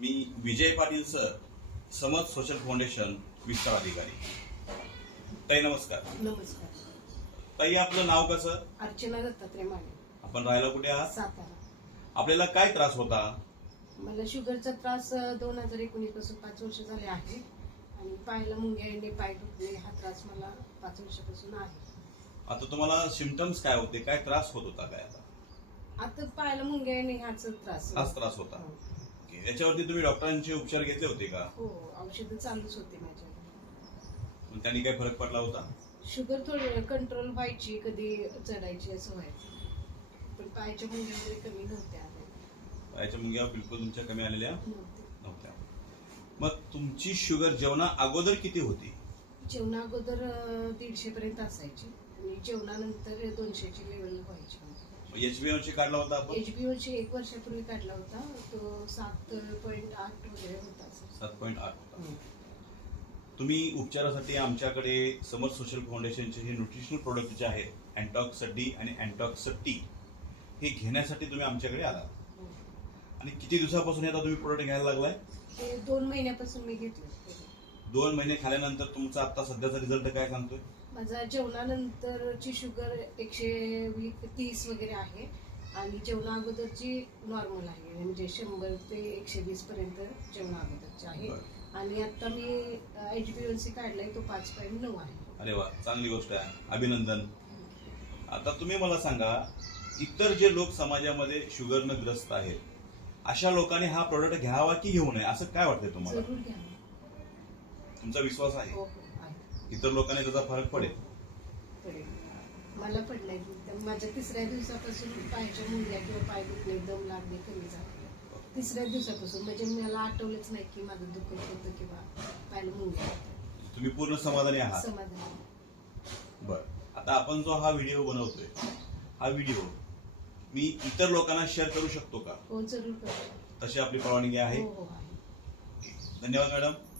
मी Vijay Patil sir Samaj social foundation विस्तार अधिकारी ताई नमस्कार नमस्कार ताई आपलं नाव कसं अर्चना दत्तात्रय माने आपण राहायला कुठे आहात आपल्याला काय त्रास होता मला शुगरचा त्रास दोन हजार एकोणीस पासून पाच वर्ष झाले आहे आणि पायाला मुंग्या येणे पाय दुखणे हा त्रास मला पाच वर्षापासून आहे आता तुम्हाला सिमटम्स काय होते काय त्रास होत होता काय आता आता पायाला मुंग्या येणे ह्याच त्रास त्रास होता हो. याच्यावरती तुम्ही डॉक्टरांचे उपचार घेतले होते का हो औषध चालूच होते माझ्या त्यांनी काय फरक पडला होता शुगर थोडं कंट्रोल व्हायची कधी चढायची असं व्हायचं पण पायच्या मुंग्या कमी नव्हत्या आल्या. याच्या मुंग्या बिलकुल तुमच्या कमी आलेल्या नव्हत्या नव्हत्या मग तुमची शुगर जेवणा अगोदर किती होती जेवणा अगोदर दीडशे पर्यंत असायची आणि जेवणानंतर दोनशेची लेवल व्हायची एचबीओ ची काढला होता आपण एचबीओ ची एक वर्षापूर्वी काढला होता तो सात पॉईंट आठ वगैरे होता सात पॉईंट आठ होता तुम्ही उपचारासाठी आमच्याकडे समर सोशल फाउंडेशनचे हे न्यूट्रिशनल प्रोडक्ट जे आहेत अँटॉक्स डी आणि अँटॉक्स टी हे घेण्यासाठी तुम्ही आमच्याकडे आलात हो. आणि किती दिवसापासून आता तुम्ही प्रोडक्ट घ्यायला लागलाय दोन महिन्यापासून मी घेतलं दोन महिने खाल्यानंतर तुमचा आता सध्याचा रिझल्ट काय सांगतोय माझा जेवणानंतरची शुगर एकशे तीस वगैरे आहे आणि जेवणा अगोदरची नॉर्मल आहे म्हणजे शंभर ते एकशे वीस पर्यंत जेवणा अगोदरची आहे आणि आता मी एच बी एल सी काढलाय तो पाच पॉईंट नऊ आहे अरे वा चांगली गोष्ट आहे अभिनंदन आता तुम्ही मला सांगा इतर जे लोक समाजामध्ये शुगरनं ग्रस्त आहेत अशा लोकांनी हा प्रोडक्ट घ्यावा की घेऊ नये असं काय वाटतंय तुम्हाला तुमचा विश्वास आहे हो, हो. इतर लोकांना त्याचा फरक पडेल मला पडलाय माझ्या तिसऱ्या दिवसापासून पायाच्या मुंगल्या किंवा पाय दुखणे एकदम लागले कमी झाले तिसऱ्या दिवसापासून म्हणजे मला आठवलंच नाही की माझं दुखत होतं किंवा पायाला मुंगल्या तुम्ही पूर्ण समाधानी आहात समाधानी बर आता आपण जो हा व्हिडिओ बनवतोय हा व्हिडिओ मी इतर लोकांना शेअर करू शकतो का हो जरूर तशी आपली परवानगी आहे हो, हो, धन्यवाद मॅडम